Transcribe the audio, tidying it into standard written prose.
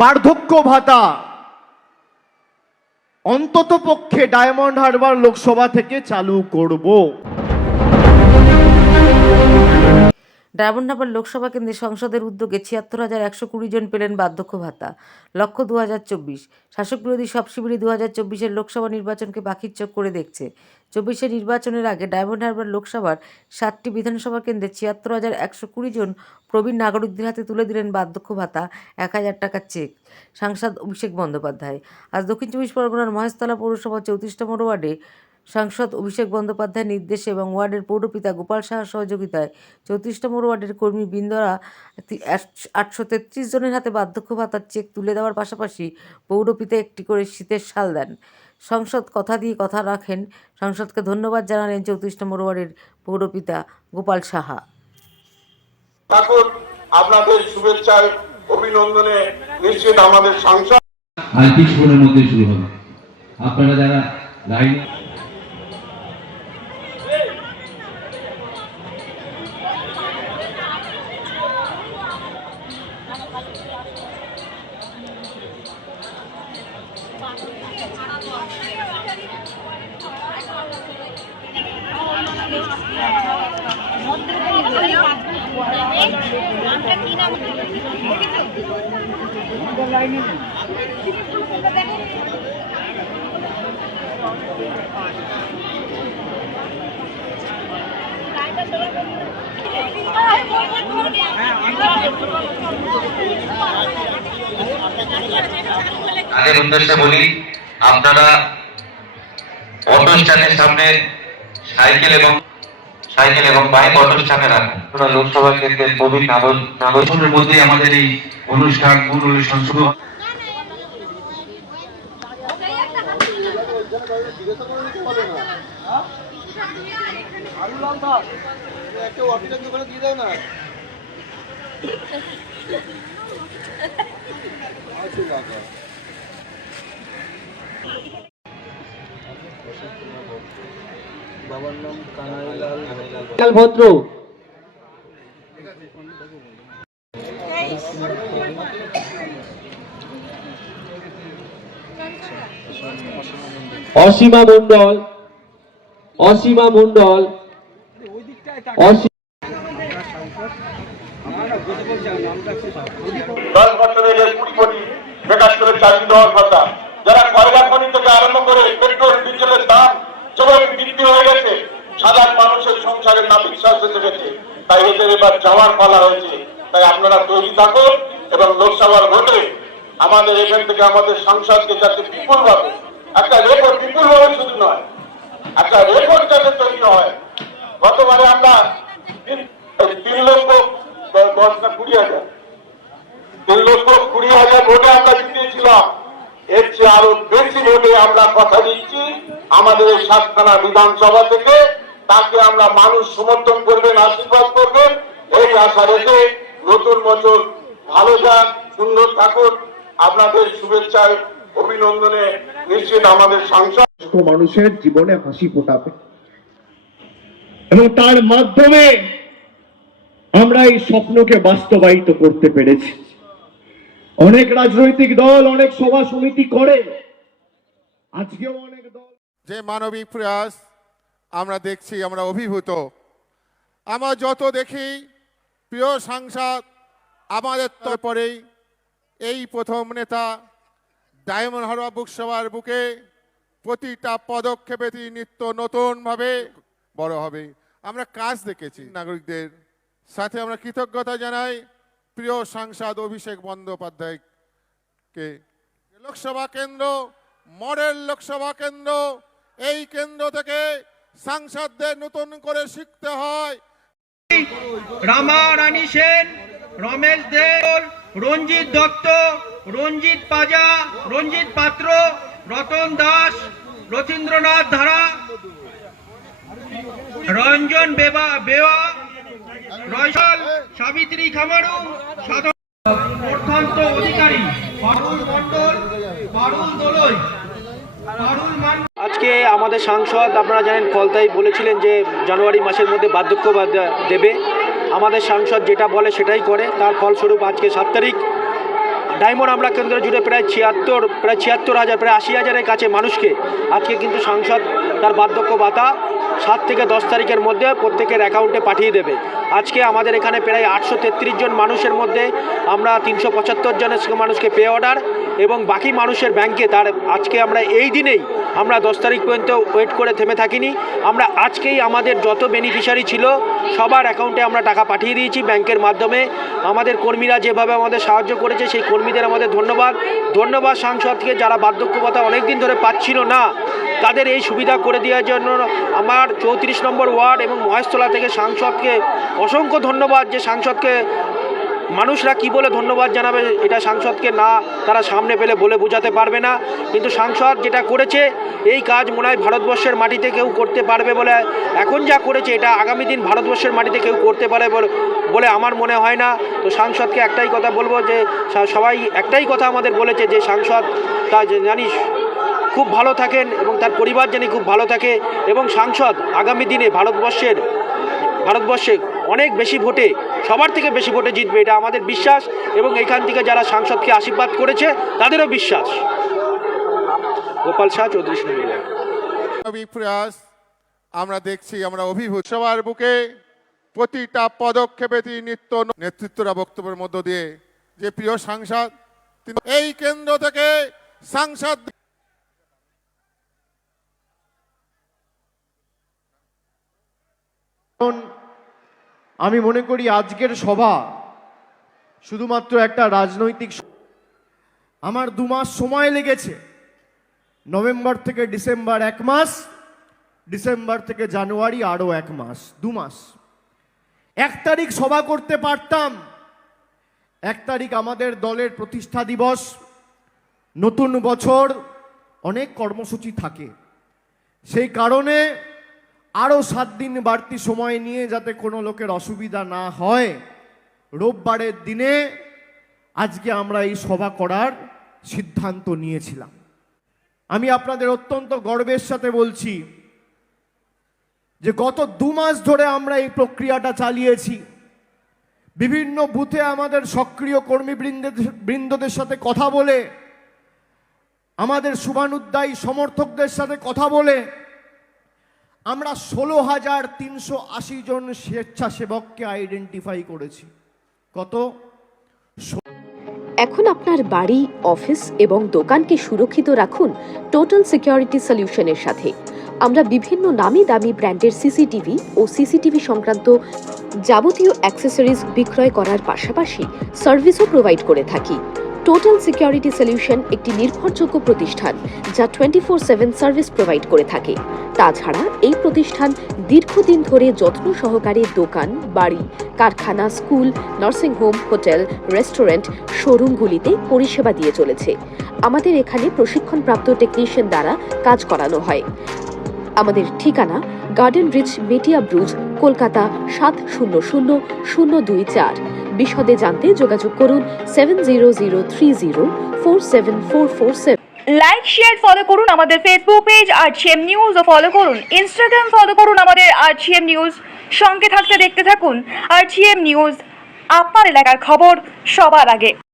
বার্ধক্য ভাতা অন্ততপক্ষে ডায়মন্ড হারবার লোকসভা থেকে চালু করব। ডায়মন্ড হারবার লোকসভা কেন্দ্রে সংসদের উদ্যোগে ৭৬,১২০ জন পেলেন বার্ধক্য ভাতা। লক্ষ্য ২০২৪। শাসক বিরোধী সব শিবিরই ২০২৪-এর লোকসভা নির্বাচনকে পাখির চোখ করে দেখছে। ২৪-এর নির্বাচনের আগে ডায়মন্ড হারবার লোকসভার ৭টি বিধানসভা কেন্দ্রে ৭৬,১২০ জন প্রবীণ নাগরিকদের হাতে তুলে দিলেন বার্ধক্য ভাতা ১,০০০ টাকার চেক সাংসদ অভিষেক বন্দ্যোপাধ্যায়। আজ দক্ষিণ চব্বিশ পরগনার মহেশতলা পৌরসভার ৩৪ নম্বর ওয়ার্ডে সাংসদ অভিষেক বন্দ্যোপাধ্যায়ের নির্দেশে এবং ওয়ার্ডের পৌরপিতা গোপাল সাহার সহযোগিতায় ৩৪ নম্বর ওয়ার্ডের কর্মী বৃন্দরা ৮৩৩ জনের হাতে বার্ধক্য ভাতার চেক তুলে দেওয়ার পাশাপাশি পৌরপিতা একটি করে শীতের শাল দেন। সংসদ কথা দিয়ে কথা রাখেন। সংসদকে ধন্যবাদ জানালেন ৩৪ নম্বর ওয়ার্ডের পৌরপিতা গোপাল সাহা। আপনাদের শুভেচ্ছায় অভিনন্দনে নিশ্চিত আমাদের সংসদ আর কিছুক্ষণের মধ্যে শুরু হবে। আপনারা যারা লাইন আগের উদ্দেশ্যে বলি, আপনারা অটো স্ট্যান্ডের সামনে সাইকেল এবং বাইক অটো স্ট্যান্ডে রাখুন। লোকসভা কেন্দ্রের প্রবীণ নাগরিকের মধ্যে আমাদের এই মূল অনুষ্ঠান শুরু। বাবার নাম কানাইলাল ভদ্র। অসীমা মণ্ডল, অসীমা মণ্ডল, দশ বছরের ২০ কোটি বেকার করে চাকরি দেওয়ার কথা। যারা কয়লা খনি থেকে আরম্ভ করে পেট্রোল ডিজেলের দাম যেভাবে বৃদ্ধি হয়ে গেছে, সাধারণ মানুষের সংসারে নাবিশ্বাস হতে গেছে। তাই এদের এবার যাওয়ার পালা হয়েছে। তাই আপনারা তৈরি থাকুন এবং লোকসভার ভোটে আমাদের এখান থেকে আমাদের সংসদকে যাতে বিপুলভাবে একটা রেকর্ড, বিপুলভাবে শুধু নয়, একটা রেকর্ড যাতে তৈরি হয়। গতবারে আমরা ৩,২০,০০০ ভোটে আমরা জিতিয়েছিলাম। এর চেয়ে আরো বেশি ভোটে আমরা কথা দিচ্ছি আমাদের এই ৭খানা বিধানসভা থেকে তাকে আমরা মানুষ সমর্থন করবেন, আশীর্বাদ করবেন। এই আশা রেখে নতুন বছর ভালো যান, সুন্দর থাকুন। আপনাদের শুভেচ্ছায় অভিনন্দনে নিশ্চিত আমাদের সংসদ মানুষের জীবনে হাসি ফোটাবে এবং তার মাধ্যমে আমরা এই স্বপ্নকে বাস্তবায়িত করতে পেরেছি। অনেক রাজনৈতিক দল অনেক সভা সমিতি করে, আজকেও অনেক দল যে মানবিক প্রয়াস আমরা দেখছি, আমরা অভিভূত। আমরা যত দেখি প্রিয় সাংসদ আমাদের পরেই এই প্রথম নেতা ডায়মন্ড হারবার লোকসভার বুকে প্রতিটা পদক্ষেপে তিনি নিত্য নতুনভাবে বড় হবে। আমরা কাজ দেখেছি নাগরিকদের সাথে। আমরা কৃতজ্ঞতা জানাই প্রিয় সাংসদ অভিষেক বন্দ্যোপাধ্যায়কে। লোকসভা কেন্দ্র মডেল লোকসভা কেন্দ্র, এই কেন্দ্র থেকে সাংসদদের নতুন করে শিখতে হয়। রামা রানী সেন, রমেশ দেওল, রঞ্জিত দত্ত, রঞ্জিত পাজা, রঞ্জিত পাত্র, রতন দাস, রথীন্দ্রনাথ ধারা, রঞ্জন বেওয়া, রয়সাল, সাবিত্রী খামারু, অর্থান্ত অধিকারী, পারুল মন্ডল, পারুল দোলই, পারুল মান। আজকে আমাদের সাংসদ আপনারা জানেন ফলতাই বলেছিলেন যে জানুয়ারি মাসের মধ্যে বার্ধক্য দেবে। আমাদের সাংসদ যেটা বলে সেটাই করে। তার ফলস্বরূপ আজকে 7 তারিখ ডায়মন্ড আমরা কেন্দ্র জুড়ে প্রায় ৭৬,০০০ প্রায় ৮০,০০০-এর কাছে মানুষকে আজকে কিন্তু সাংসদ তার বার্ধক্য ভাতা ৭ থেকে ১০ তারিখের মধ্যে প্রত্যেকের অ্যাকাউন্টে পাঠিয়ে দেবে। আজকে আমাদের এখানে প্রায় ৮৩৩ জন মানুষের মধ্যে আমরা ৩৭৫ জনের মানুষকে পে অর্ডার এবং বাকি মানুষের ব্যাংকে তার আজকে আমরা এই দিনেই আমরা 10 তারিখ পর্যন্ত ওয়েট করে থেমে থাকিনি। আমরা আজকেই আমাদের যত বেনিফিশিয়ারি ছিল সবার অ্যাকাউন্টে আমরা টাকা পাঠিয়ে দিয়েছি ব্যাংকের মাধ্যমে। আমাদের কর্মীরা যেভাবে আমাদের সাহায্য করেছে সেই কর্মীদের আমাদের ধন্যবাদ সাংসদকে, যারা বার্ধক্য ভাতা অনেক দিন ধরে পাচ্ছিল না তাদের এই সুবিধা করে দেওয়ার জন্য আমার 34 নম্বর ওয়ার্ড এবং মহেশতলা থেকে সাংসদকে অসংখ্য ধন্যবাদ। যে সাংসদকে মানুষরা কি বলে ধন্যবাদ জানাবে এটা সাংসদকে না তারা সামনে পেলে বলে বোঝাতে পারবে না, কিন্তু সাংসদ যেটা করেছে এই কাজ মনে হয় ভারতবর্ষের মাটিতে কেউ করতে পারবে বলে, এখন যা করেছে এটা আগামী দিন ভারতবর্ষের মাটিতে কেউ করতে পারে বলে আমার মনে হয় না। তো সাংসদকে একটাই কথা বলবো যে সবাই একটাই কথা আমাদের বলেছে যে সাংসদ তা জানিস খুব ভালো থাকেন এবং তার পরিবার জানি খুব ভালো থাকে এবং সাংসদ আগামী দিনে ভারতবর্ষে অনেক বেশি ভোটে সবার থেকে বেশি ভোটে জিতবে, এটা আমাদের বিশ্বাস এবং এখান থেকে যারা সাংসদকে আশীর্বাদ করেছে তাদেরও বিশ্বাস। গোপাল শাহ, চৌধুরী প্রয়াস আমরা দেখছি, আমরা অভিভূত। সবার বুকে প্রতিটা পদক্ষেপে তিনি নেতৃত্বরা বক্তব্যের মধ্য দিয়ে যে প্রিয় সাংসদ তিনি এই কেন্দ্র থেকে সাংসদ আমি মনে করি আজকের সভা শুধুমাত্র একটা রাজনৈতিক, আমার 2 মাস সময় লেগেছে। নভেম্বর থেকে ডিসেম্বর 1 মাস, ডিসেম্বর থেকে জানুয়ারি আরো 1 মাস, 2 মাস। 1 তারিখ সভা করতে পারতাম। 1 তারিখ আমাদের দলের প্রতিষ্ঠা দিবস, নতুন বছর, অনেক কর্মসূচি থাকে। সেই কারণে আরো 7 দিন বাড়তি সময় নিয়ে যাতে কোনো লোকের অসুবিধা না হয়, রোববারের দিনে আজকে আমরা এই সভা করার সিদ্ধান্ত নিয়েছিলাম। আমি আপনাদের অত্যন্ত গর্বের সাথে বলছি যে গত 2 মাস ধরে আমরা এই প্রক্রিয়াটা চালিয়েছি। বিভিন্ন বুথে আমাদের সক্রিয় কর্মীবৃন্দদের সাথে কথা বলে, আমাদের শুভানুদ্দায়ী সমর্থকদের সাথে কথা বলে আমরা 16,380 জন স্বেচ্ছাসেবককে আইডেন্টিফাই করেছি। কত? এখন আপনার বাড়ি, অফিস এবং দোকানকে সুরক্ষিত রাখুন টোটাল সিকিউরিটি সলিউশনের সাথে। আমরা বিভিন্ন নামি দামি ব্র্যান্ডের সিসিটিভি ও সিসিটিভি সংক্রান্ত যাবতীয় অ্যাক্সেসরিজ বিক্রয় করার পাশাপাশি সার্ভিসও প্রোভাইড করে থাকি। টোটাল সিকিউরিটি সলিউশন একটি নির্ভরযোগ্য প্রতিষ্ঠান যা 24/7 সার্ভিস প্রোভাইড করে থাকে। তাছাড়া এই প্রতিষ্ঠান দীর্ঘদিন ধরে যত্ন সহকারে দোকান, বাড়ি, কারখানা, স্কুল, নার্সিংহোম, হোটেল, রেস্টুরেন্ট, শোরুমগুলিতে পরিষেবা দিয়ে চলেছে। আমাদের এখানে প্রশিক্ষণপ্রাপ্ত টেকনিশিয়ান দ্বারা কাজ করানো হয়। আমাদের ঠিকানা গার্ডেন রিচ, মেটিয়া ব্রুজ, কলকাতা 700024। বিশদে জানতে যোগাযোগ করুন 7003047447। লাইক, শেয়ার, ফলো করুন আমাদের ফেসবুক পেজ RGM নিউজ ও ফলো করুন ইনস্টাগ্রাম, ফলো করুন আমাদের RGM নিউজ। সঙ্গে থাকতে দেখতে থাকুন RGM নিউজ, আপনার এলাকার খবর সবার আগে।